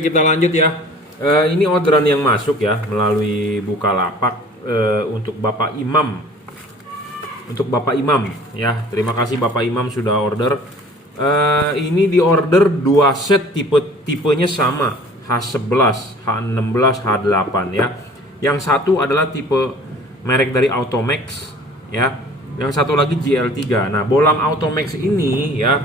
Kita lanjut ya. Ini orderan yang masuk ya melalui Bukalapak untuk Bapak Imam. Untuk Bapak Imam ya. Terima kasih Bapak Imam sudah order. Ini di order 2 set tipenya sama, H11, H16, H8 ya. Yang satu adalah tipe merek dari Automax ya. Yang satu lagi GL3. Nah, bolam Automax ini ya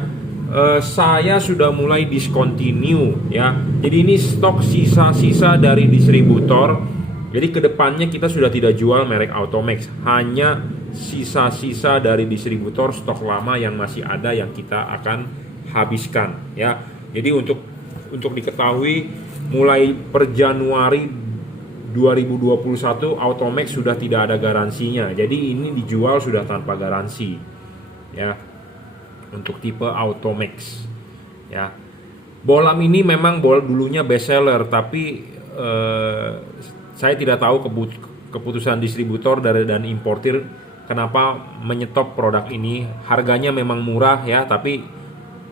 saya sudah mulai discontinue ya. Jadi ini stok sisa-sisa dari distributor. Jadi kedepannya kita sudah tidak jual merek Automax, hanya sisa-sisa dari distributor stok lama yang masih ada yang kita akan habiskan ya. Jadi untuk diketahui, mulai per Januari 2021 Automax sudah tidak ada garansinya. Jadi ini dijual sudah tanpa garansi ya. Untuk tipe Automax ya. Bolam ini memang dulunya best seller, tapi saya tidak tahu keputusan distributor dan importir kenapa menyetop produk ini. Harganya memang murah ya, tapi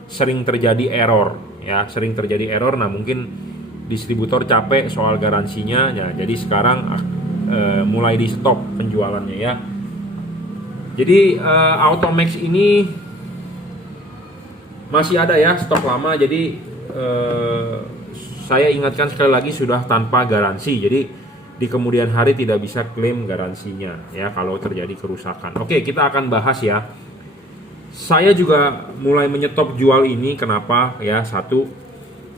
sering terjadi error ya, sering terjadi error. Nah, mungkin distributor capek soal garansinya ya, jadi sekarang mulai di stop penjualannya ya. Jadi Automax ini masih ada ya stok lama. Jadi saya ingatkan sekali lagi, sudah tanpa garansi. Jadi di kemudian hari tidak bisa klaim garansinya ya kalau terjadi kerusakan. Oke, kita akan bahas ya. Saya juga mulai menyetop jual ini. Kenapa ya? Satu,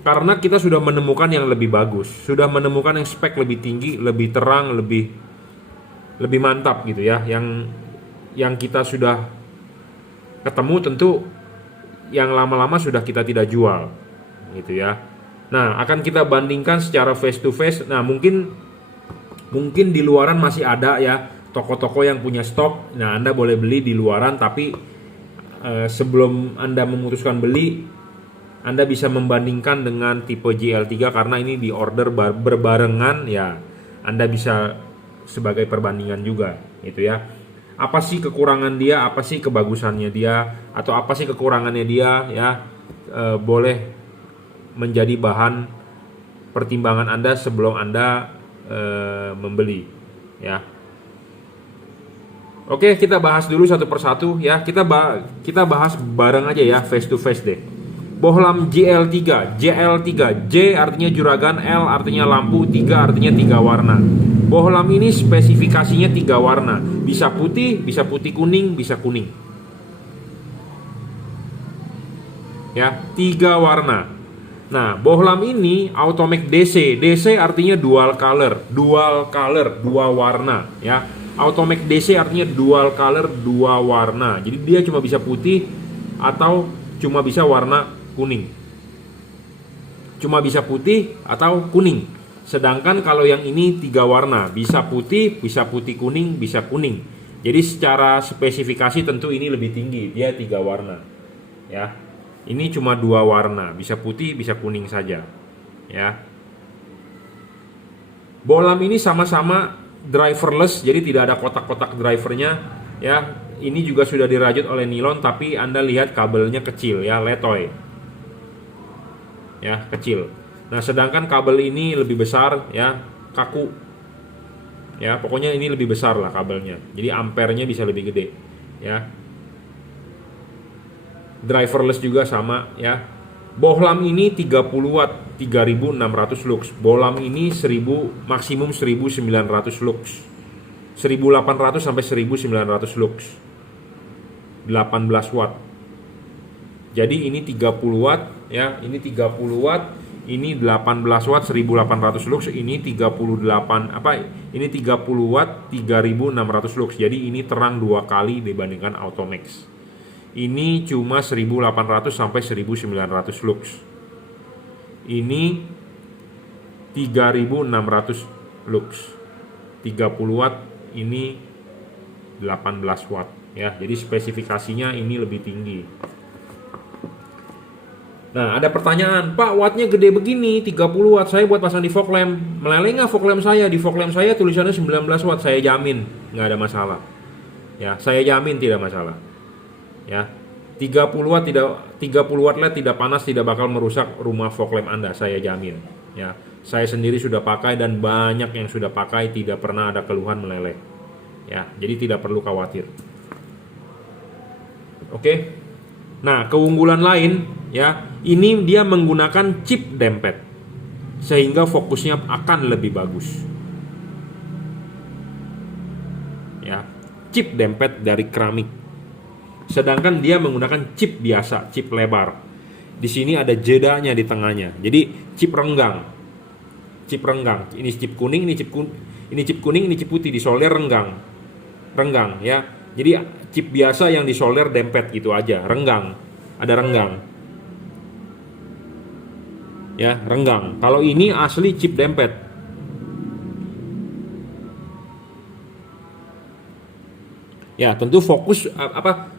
karena kita sudah menemukan yang lebih bagus, sudah menemukan yang spek lebih tinggi, lebih terang, lebih mantap gitu ya. Yang kita sudah ketemu, tentu yang lama-lama sudah kita tidak jual gitu ya. Nah, akan kita bandingkan secara face to face. Nah, mungkin di luaran masih ada ya toko-toko yang punya stok. Nah, Anda boleh beli di luaran, tapi sebelum Anda memutuskan beli, Anda bisa membandingkan dengan tipe GL3 karena ini di order berbarengan ya. Anda bisa sebagai perbandingan juga gitu ya. Apa sih kekurangan dia, apa sih kebagusannya dia, atau apa sih kekurangannya dia ya, boleh menjadi bahan pertimbangan Anda sebelum Anda membeli ya. Oke, kita bahas dulu satu persatu ya. Kita bahas bareng aja ya, face to face deh. Bohlam GL3, JL3, J artinya juragan, L artinya lampu, 3 artinya 3 warna. Bohlam ini spesifikasinya 3 warna, bisa putih kuning, bisa kuning. Ya, 3 warna. Nah, bohlam ini Automax DC. DC artinya dual color, 2 warna ya. Automax DC artinya dual color, 2 warna. Jadi dia cuma bisa putih atau cuma bisa warna kuning. Cuma bisa putih atau kuning. Sedangkan kalau yang ini 3 warna, bisa putih kuning, bisa kuning. Jadi secara spesifikasi tentu ini lebih tinggi, dia 3 warna ya. Ini cuma 2 warna, bisa putih, bisa kuning saja ya. Bohlam ini sama-sama driverless, jadi tidak ada kotak-kotak drivernya ya. Ini juga sudah dirajut oleh nilon, tapi Anda lihat kabelnya kecil ya, letoy ya, kecil. Nah, sedangkan kabel ini lebih besar ya, kaku ya. Pokoknya ini lebih besar lah kabelnya, jadi ampernya bisa lebih gede ya. Driverless juga sama ya. Bohlam ini 30 watt, 3600 lux. Bohlam ini maksimum 1900 lux. 1800 sampai 1900 lux. 18 watt. Jadi ini 30 watt ya, ini 30 watt, ini 18 watt 1800 lux, ini 38 ini 30 watt 3600 lux. Jadi ini terang 2 kali dibandingkan Automax. Ini cuma 1800 sampai 1900 lux. Ini 3600 lux. 30 watt, ini 18 watt ya. Jadi spesifikasinya ini lebih tinggi. Nah, ada pertanyaan, Pak, wattnya gede begini, 30 watt, saya buat pasang di fog lamp, meleleh nggak fog lamp saya? Di fog lamp saya tulisannya 19 watt, saya jamin nggak ada masalah ya, saya jamin tidak masalah ya. 30 watt LED tidak panas, tidak bakal merusak rumah fog lamp Anda, saya jamin Ya, saya sendiri sudah pakai dan banyak yang sudah pakai tidak pernah ada keluhan meleleh. Ya, jadi tidak perlu khawatir. Oke. Nah, keunggulan lain ya, ini dia menggunakan chip dempet sehingga fokusnya akan lebih bagus. Ya, chip dempet dari keramik. Sedangkan dia menggunakan chip biasa, chip lebar. Di sini ada jedanya di tengahnya. Jadi chip renggang. Chip renggang. Ini chip kuning, ini chip kuning, ini chip putih, disolder renggang. Renggang ya. Jadi chip biasa yang disolder dempet gitu aja, renggang. Ada renggang. Ya, renggang. Kalau ini asli chip dempet. Ya, tentu fokus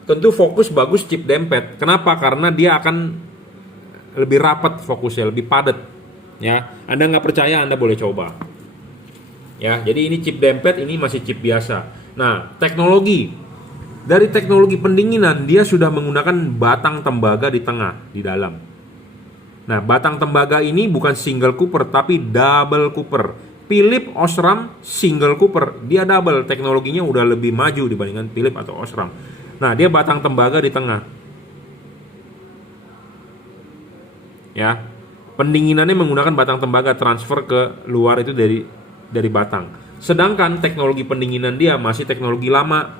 Tentu fokus bagus chip dempet. Kenapa? Karena dia akan lebih rapat fokusnya, lebih padat. Ya, Anda nggak percaya, Anda boleh coba. Ya, jadi ini chip dempet, ini masih chip biasa. Nah, dari teknologi pendinginan dia sudah menggunakan batang tembaga di tengah, di dalam. Nah, batang tembaga ini bukan single cooper tapi double cooper. Philips Osram single cooper, dia double, teknologinya udah lebih maju dibandingkan Philips atau Osram. Nah, dia batang tembaga di tengah. Ya. Pendinginannya menggunakan batang tembaga, transfer ke luar itu dari batang. Sedangkan teknologi pendinginan dia masih teknologi lama.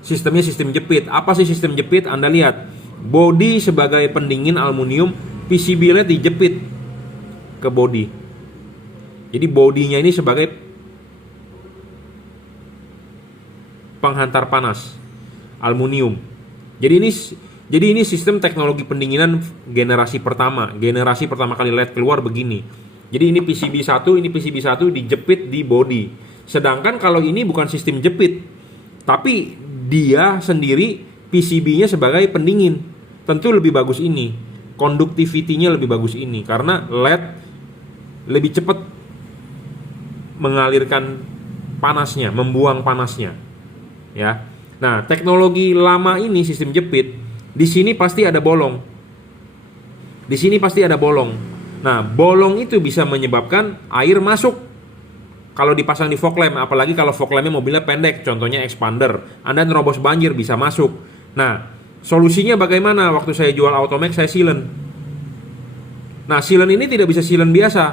Sistemnya sistem jepit. Apa sih sistem jepit? Anda lihat, body sebagai pendingin aluminium, PCB LED dijepit ke body. Jadi bodinya ini sebagai penghantar panas aluminium. Jadi ini sistem teknologi pendinginan generasi pertama kali LED keluar begini. Jadi ini PCB 1, ini PCB 1 dijepit di body. Sedangkan kalau ini bukan sistem jepit, tapi dia sendiri PCB-nya sebagai pendingin. Tentu lebih bagus ini. Conductivity-nya lebih bagus ini karena LED lebih cepat mengalirkan panasnya, membuang panasnya. Ya. Nah, teknologi lama ini sistem jepit, di sini pasti ada bolong. Di sini pasti ada bolong. Nah, bolong itu bisa menyebabkan air masuk. Kalau dipasang di fog lamp, apalagi kalau fog lampnya mobilnya pendek, contohnya expander, Anda nerobos banjir bisa masuk. Nah, solusinya bagaimana? Waktu saya jual Automax, saya sealant. Nah, sealant ini tidak bisa sealant biasa,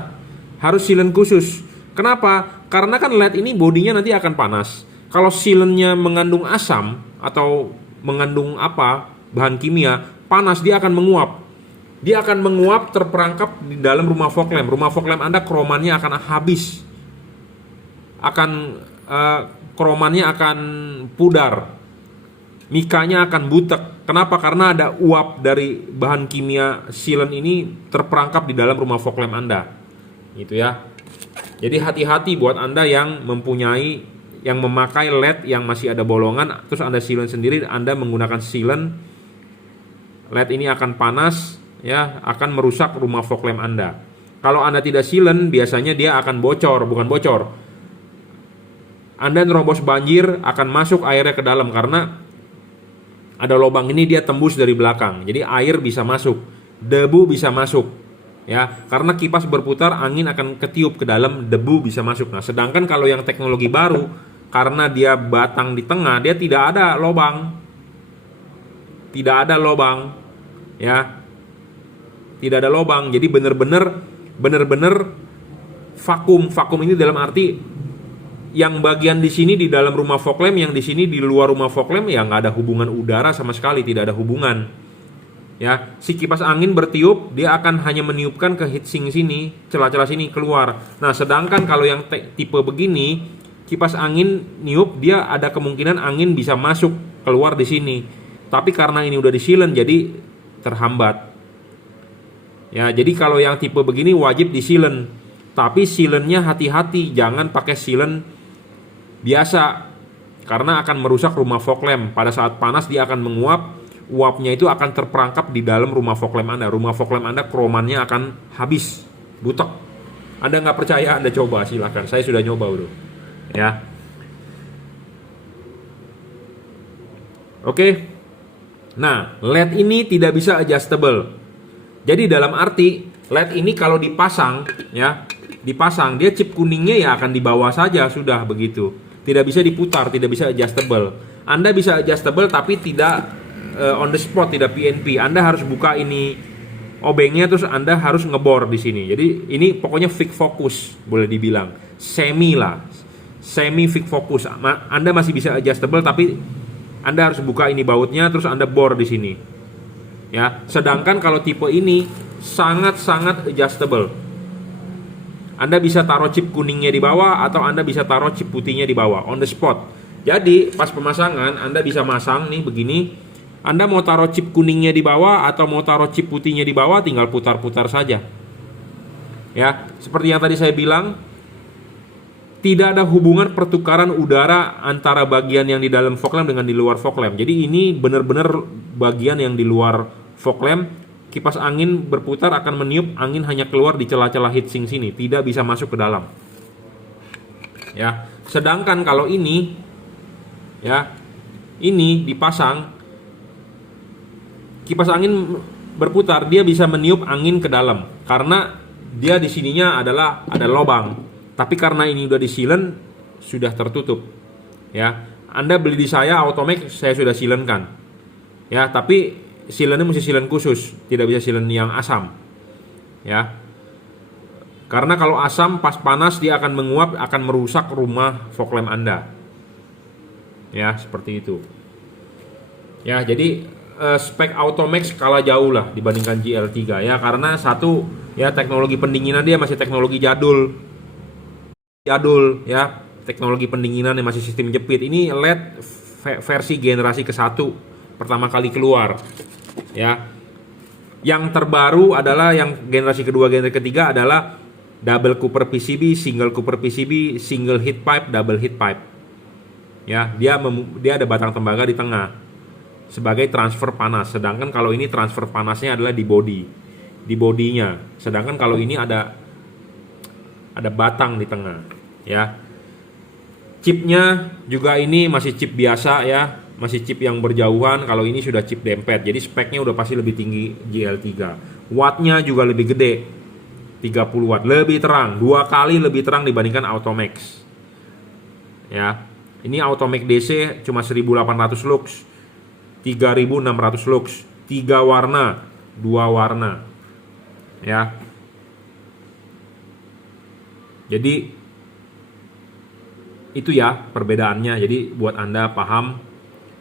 harus sealant khusus. Kenapa? Karena kan LED ini bodinya nanti akan panas. Kalau sealantnya mengandung asam atau mengandung bahan kimia, panas, dia akan menguap. Dia akan menguap terperangkap di dalam rumah fog lamp. Rumah fog lamp Anda kromannya akan habis. Kromannya akan pudar, mikanya akan butek. Kenapa? Karena ada uap dari bahan kimia sealant ini terperangkap di dalam rumah fog lamp Anda. Gitu ya. Jadi hati-hati buat Anda yang memakai LED yang masih ada bolongan, terus Anda sealant sendiri, Anda menggunakan sealant, LED ini akan panas, ya, akan merusak rumah fog lamp Anda. Kalau Anda tidak sealant, biasanya dia akan bukan bocor. Anda nerobos banjir, akan masuk airnya ke dalam karena ada lubang ini, dia tembus dari belakang. Jadi air bisa masuk, debu bisa masuk. Ya, karena kipas berputar, angin akan ketiup ke dalam, debu bisa masuk. Nah, sedangkan kalau yang teknologi baru, karena dia batang di tengah, dia tidak ada lubang. Tidak ada lubang. Ya. Tidak ada lubang. Jadi benar-benar vakum. Vakum ini dalam arti yang bagian di sini di dalam rumah fog lamp, yang di sini di luar rumah fog lamp, ya nggak ada hubungan udara sama sekali, tidak ada hubungan. Ya, si kipas angin bertiup, dia akan hanya meniupkan ke heatsink sini, celah-celah sini keluar. Nah, sedangkan kalau yang tipe begini, kipas angin niup, dia ada kemungkinan angin bisa masuk keluar di sini. Tapi karena ini udah di sealant, jadi terhambat. Ya, jadi kalau yang tipe begini wajib di sealant. Tapi sealantnya hati-hati, jangan pakai sealant biasa, karena akan merusak rumah fog lamp. Pada saat panas dia akan menguap, uapnya itu akan terperangkap di dalam rumah fog lamp Anda. Rumah fog lamp Anda kromannya akan habis, butek. Anda nggak percaya, Anda coba, silakan. Saya sudah nyoba bro. Ya. Oke. Nah, LED ini tidak bisa adjustable. Jadi dalam arti LED ini kalau dipasang ya, dipasang dia chip kuningnya ya akan di bawah saja, sudah begitu. Tidak bisa diputar, tidak bisa adjustable. Anda bisa adjustable tapi tidak on the spot, tidak PNP. Anda harus buka ini obengnya, terus Anda harus ngebor di sini. Jadi ini pokoknya fix focus, boleh dibilang semi lah, semi fix focus. Anda masih bisa adjustable tapi Anda harus buka ini bautnya, terus Anda bor di sini. Ya, sedangkan kalau tipe ini sangat-sangat adjustable. Anda bisa taruh chip kuningnya di bawah atau Anda bisa taruh chip putihnya di bawah on the spot. Jadi pas pemasangan Anda bisa masang nih begini. Anda mau taruh chip kuningnya di bawah atau mau taruh chip putihnya di bawah, tinggal putar-putar saja. Ya, seperti yang tadi saya bilang, tidak ada hubungan pertukaran udara antara bagian yang di dalam fog lamp dengan di luar fog lamp. Jadi ini benar-benar bagian yang di luar fog lamp. Kipas angin berputar akan meniup, angin hanya keluar di celah-celah heatsink sini, tidak bisa masuk ke dalam. Ya, sedangkan kalau ini, ya, ini dipasang, kipas angin berputar, dia bisa meniup angin ke dalam karena dia di sininya adalah ada lubang. Tapi karena ini udah di-sealant, sudah tertutup. Ya, Anda beli di saya Automax, saya sudah sealant-kan. Ya, tapi sealant-nya mesti sealant khusus, tidak bisa sealant yang asam. Ya. Karena kalau asam pas panas dia akan menguap, akan merusak rumah fog lamp Anda. Ya, seperti itu. Ya, jadi spek Automax kalah jauh lah dibandingkan GL3 ya, karena satu ya teknologi pendinginan dia masih teknologi jadul ya, teknologi pendinginan yang masih sistem jepit. Ini LED versi generasi ke-1 pertama kali keluar ya. Yang terbaru adalah yang generasi kedua, generasi ketiga adalah double cooper PCB, single cooper PCB, single heat pipe, double heat pipe ya. Dia ada batang tembaga di tengah sebagai transfer panas. Sedangkan kalau ini transfer panasnya adalah di bodinya. Sedangkan kalau ini ada batang di tengah ya. Chipnya juga ini masih chip biasa ya, masih chip yang berjauhan. Kalau ini sudah chip dempet, jadi speknya udah pasti lebih tinggi GL3. Wattnya juga lebih gede, 30 watt, lebih terang, 2 kali lebih terang dibandingkan Automax ya. Ini Automax DC cuma 1800 lux, 3600 lux, 3 warna, 2 warna ya. Jadi itu ya perbedaannya. Jadi buat Anda paham,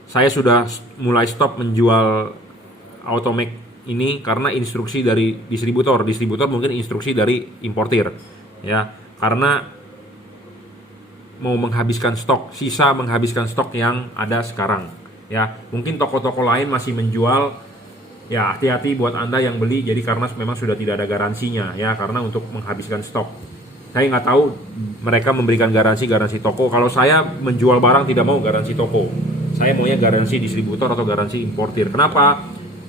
saya sudah mulai stop menjual Automax ini karena instruksi dari distributor mungkin instruksi dari importir ya, karena mau menghabiskan stok, menghabiskan stok yang ada sekarang ya. Mungkin toko-toko lain masih menjual ya, hati-hati buat Anda yang beli, jadi karena memang sudah tidak ada garansinya ya, karena untuk menghabiskan stok. Saya nggak tahu mereka memberikan garansi toko. Kalau saya menjual barang tidak mau garansi toko, saya maunya garansi distributor atau garansi importir. Kenapa?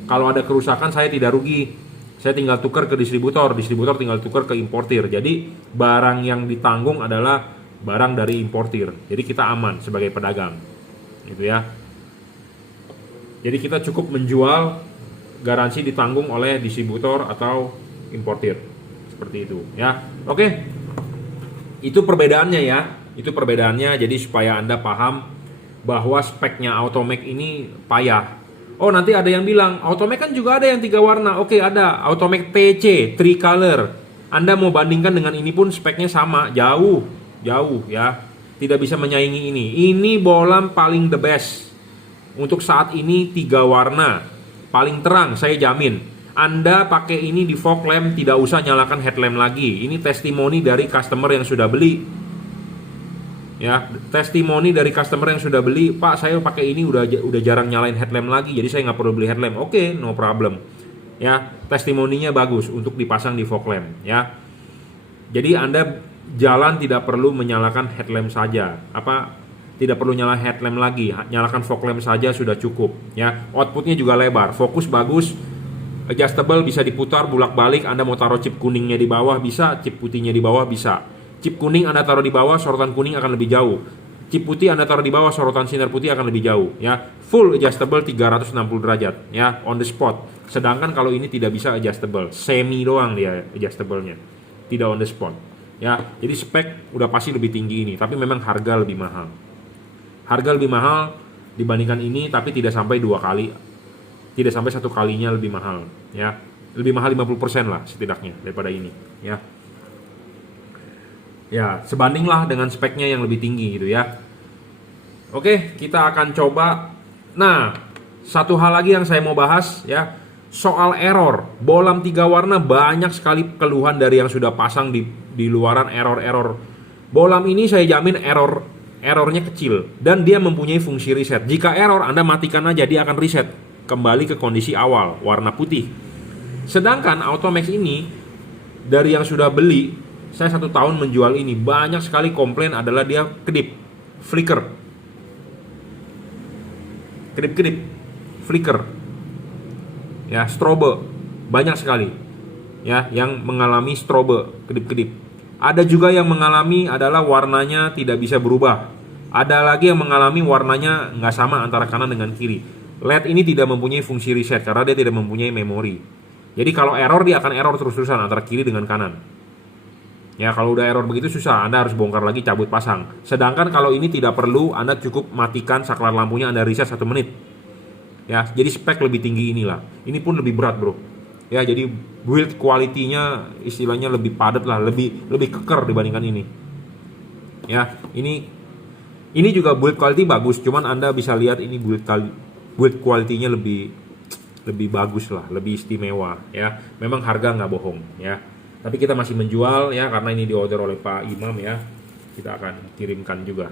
Kalau ada kerusakan saya tidak rugi, saya tinggal tukar ke distributor tinggal tukar ke importir. Jadi barang yang ditanggung adalah barang dari importir, jadi kita aman sebagai pedagang gitu ya. Jadi kita cukup menjual, garansi ditanggung oleh distributor atau importir, seperti itu ya. Oke, itu perbedaannya ya, itu perbedaannya. Jadi supaya Anda paham bahwa speknya Automax ini payah. Oh, nanti ada yang bilang Automax kan juga ada yang 3 warna. Oke, ada Automax TC 3 color. Anda mau bandingkan dengan ini pun speknya sama, jauh ya, tidak bisa menyaingi ini. Ini bolam paling the best untuk saat ini, 3 warna paling terang, saya jamin. Anda pakai ini di fog lamp tidak usah nyalakan headlamp lagi. Ini testimoni dari customer yang sudah beli ya, testimoni dari customer yang sudah beli. Pak, saya pakai ini udah jarang nyalain headlamp lagi, jadi saya nggak perlu beli headlamp. Oke, no problem ya, testimoninya bagus untuk dipasang di fog lamp ya. Jadi Anda jalan tidak perlu menyalakan headlamp saja, tidak perlu nyala headlamp lagi, nyalakan fog lamp saja sudah cukup ya. Outputnya juga lebar, fokus bagus, adjustable, bisa diputar bolak-balik. Anda mau taruh chip kuningnya di bawah bisa, chip putihnya di bawah bisa. Chip kuning Anda taruh di bawah, sorotan kuning akan lebih jauh. Chip putih Anda taruh di bawah, sorotan sinar putih akan lebih jauh ya. Full adjustable 360 derajat ya, on the spot. Sedangkan kalau ini tidak bisa adjustable, semi doang dia adjustable-nya, tidak on the spot. Ya, jadi spek udah pasti lebih tinggi ini, tapi memang harga lebih mahal. Harga lebih mahal dibandingkan ini, tapi tidak sampai 2 kali, tidak sampai 1 kalinya lebih mahal. Ya, lebih mahal 50% lah setidaknya daripada ini. Ya, sebandinglah dengan speknya yang lebih tinggi gitu ya. Oke, kita akan coba. Nah, satu hal lagi yang saya mau bahas ya, soal error. Bolam 3 warna banyak sekali keluhan dari yang sudah pasang di luaran, error. Bolam ini saya jamin errornya kecil dan dia mempunyai fungsi reset. Jika error, Anda matikan aja, dia akan reset kembali ke kondisi awal, warna putih. Sedangkan Automax ini, dari yang sudah beli, saya 1 tahun menjual ini, banyak sekali komplain adalah dia kedip, flicker, flicker, ya, strobe, banyak sekali, ya, yang mengalami strobe, kedip. Ada juga yang mengalami adalah warnanya tidak bisa berubah. Ada lagi yang mengalami warnanya nggak sama antara kanan dengan kiri. LED ini tidak mempunyai fungsi reset karena dia tidak mempunyai memori. Jadi kalau error, dia akan error terus-terusan antara kiri dengan kanan. Ya, kalau udah error begitu susah, Anda harus bongkar lagi, cabut, pasang. Sedangkan kalau ini tidak perlu, Anda cukup matikan saklar lampunya, Anda reset 1 menit. Ya, jadi spek lebih tinggi inilah. Ini pun lebih berat, bro. Ya, jadi build quality-nya istilahnya lebih padat lah, lebih keker dibandingkan ini. Ya, ini juga build quality bagus, cuman Anda bisa lihat ini build quality-nya lebih bagus lah, lebih istimewa ya. Memang harga nggak bohong ya. Tapi kita masih menjual ya, karena ini diorder oleh Pak Imam ya. Kita akan kirimkan juga.